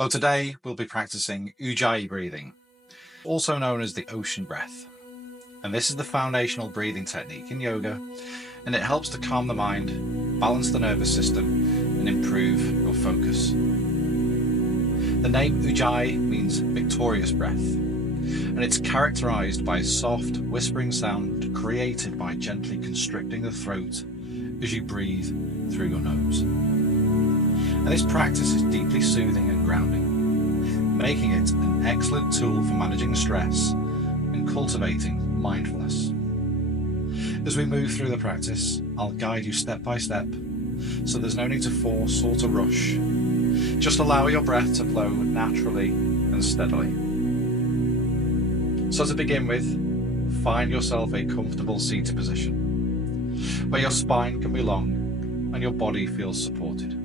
So today we'll be practicing Ujjayi breathing, also known as the ocean breath. And this is the foundational breathing technique in yoga, and it helps to calm the mind, balance the nervous system, and improve your focus. The name Ujjayi means victorious breath, and it's characterized by a soft, whispering sound created by gently constricting the throat as you breathe through your nose. And this practice is deeply soothing and grounding, making it an excellent tool for managing stress and cultivating mindfulness. As we move through the practice, I'll guide you step by step, so there's no need to force or to rush. Just allow your breath to flow naturally and steadily. So to begin with, find yourself a comfortable seated position, where your spine can be long and your body feels supported.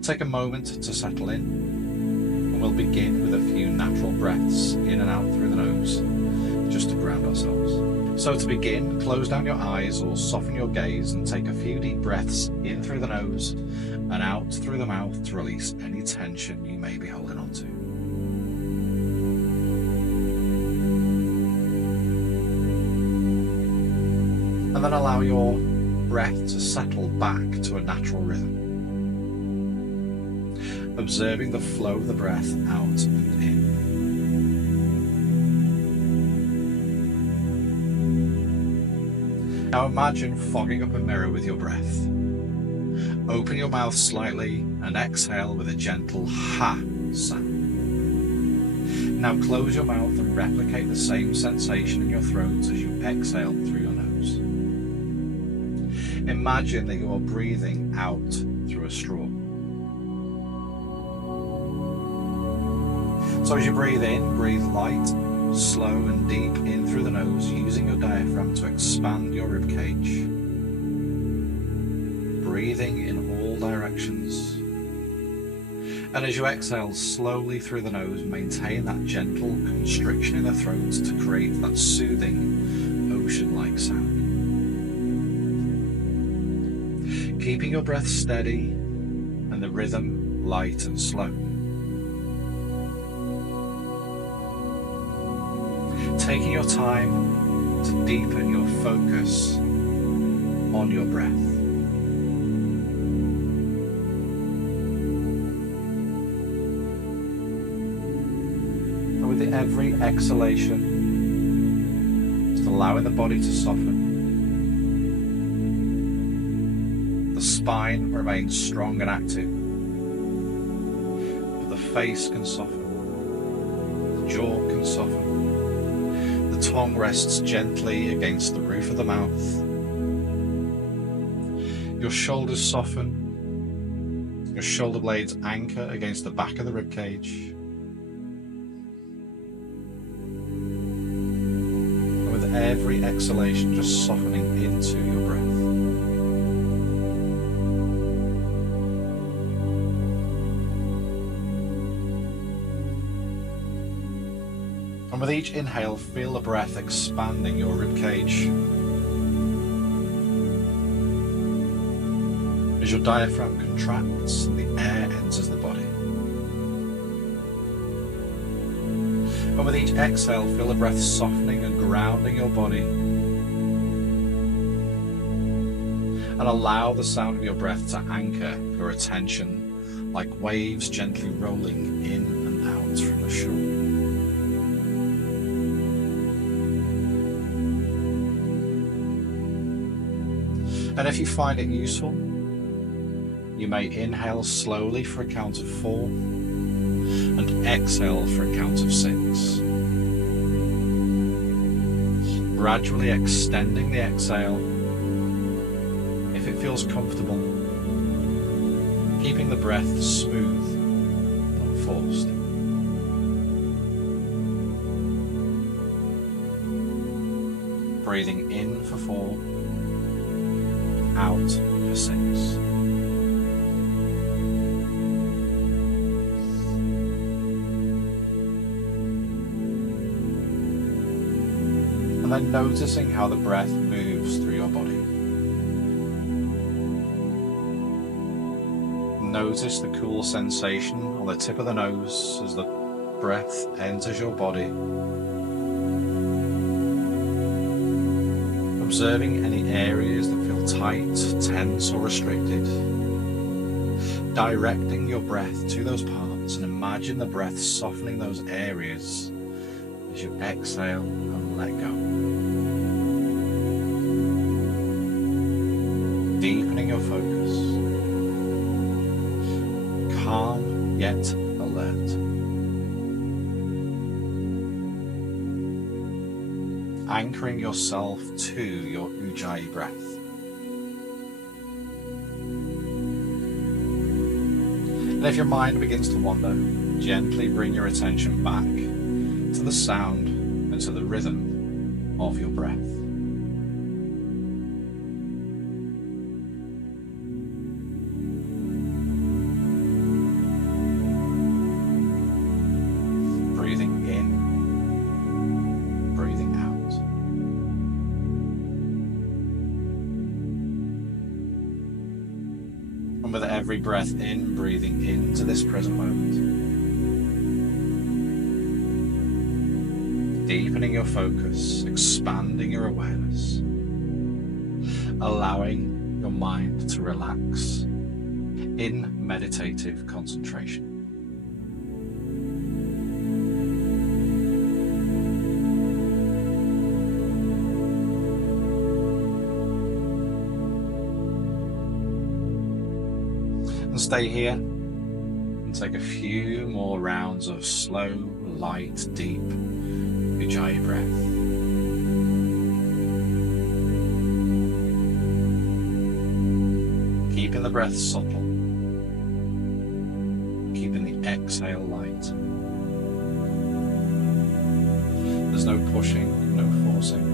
Take a moment to settle in, and we'll begin with a few natural breaths in and out through the nose, just to ground ourselves. So to begin, close down your eyes or soften your gaze and take a few deep breaths in through the nose and out through the mouth to release any tension you may be holding on to. And then allow your breath to settle back to a natural rhythm, observing the flow of the breath out and in. Now imagine fogging up a mirror with your breath. Open your mouth slightly and exhale with a gentle ha sound. Now close your mouth and replicate the same sensation in your throat as you exhale through your nose. Imagine that you are breathing out through a straw. So as you breathe in, breathe light, slow and deep in through the nose, using your diaphragm to expand your ribcage. Breathing in all directions. And as you exhale slowly through the nose, maintain that gentle constriction in the throat to create that soothing, ocean-like sound. Keeping your breath steady and the rhythm light and slow. Taking your time to deepen your focus on your breath. And with every exhalation, just allowing the body to soften. The spine remains strong and active, but the face can soften, the jaw can soften. The tongue rests gently against the roof of the mouth. Your shoulders soften. Your shoulder blades anchor against the back of the ribcage. And with every exhalation, just softening into your breath. And with each inhale, feel the breath expanding your ribcage as your diaphragm contracts and the air enters the body. And with each exhale, feel the breath softening and grounding your body. And allow the sound of your breath to anchor your attention like waves gently rolling in and out from the shore. And if you find it useful, you may inhale slowly for a count of 4 and exhale for a count of 6. Gradually extending the exhale if it feels comfortable, keeping the breath smooth, not forced. Breathing in for 4. Out for 6. And then noticing how the breath moves through your body. Notice the cool sensation on the tip of the nose as the breath enters your body. Observing any areas that feel tight, tense or restricted. Directing your breath to those parts and imagine the breath softening those areas as you exhale and let go. Deepening your focus. Calm yet alert. Anchoring yourself to your Ujjayi breath. And if your mind begins to wander, gently bring your attention back to the sound and to the rhythm of your breath. Breathing in, breathing out. And with every breath in, breathing into this present moment. Deepening your focus, expanding your awareness, allowing your mind to relax in meditative concentration. And stay here and take a few more rounds of slow, light, deep Ujjayi breath. Keeping the breath subtle, keeping the exhale light. There's no pushing, no forcing.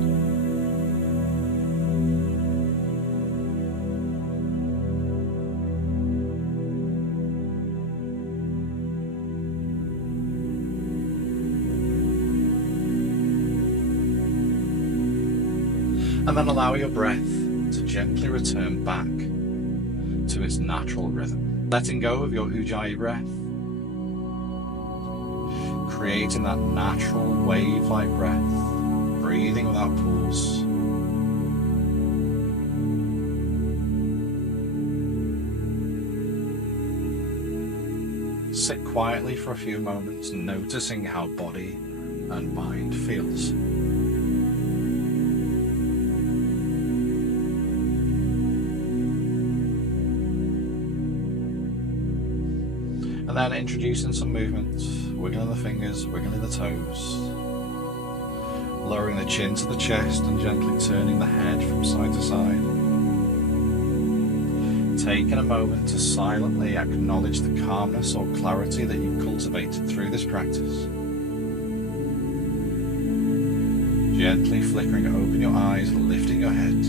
And then allow your breath to gently return back to its natural rhythm. Letting go of your Ujjayi breath, creating that natural wave-like breath, breathing without pause. Sit quietly for a few moments, noticing how body and mind feels. And then introducing some movement, wiggling the fingers, wiggling the toes, lowering the chin to the chest and gently turning the head from side to side. Taking a moment to silently acknowledge the calmness or clarity that you've cultivated through this practice. Gently flickering open your eyes, lifting your head.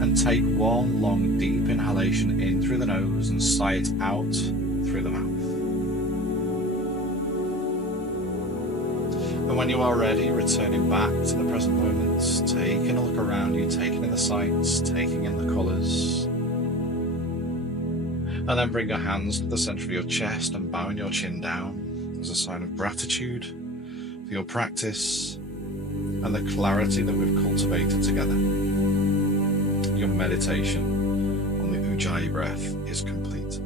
And take one long deep inhalation in through the nose and sigh it out through the mouth. And when you are ready, returning back to the present moment, taking a look around you, taking in the sights, taking in the colours. And then bring your hands to the centre of your chest and bowing your chin down as a sign of gratitude for your practice and the clarity that we've cultivated together. Your meditation on the Ujjayi breath is complete.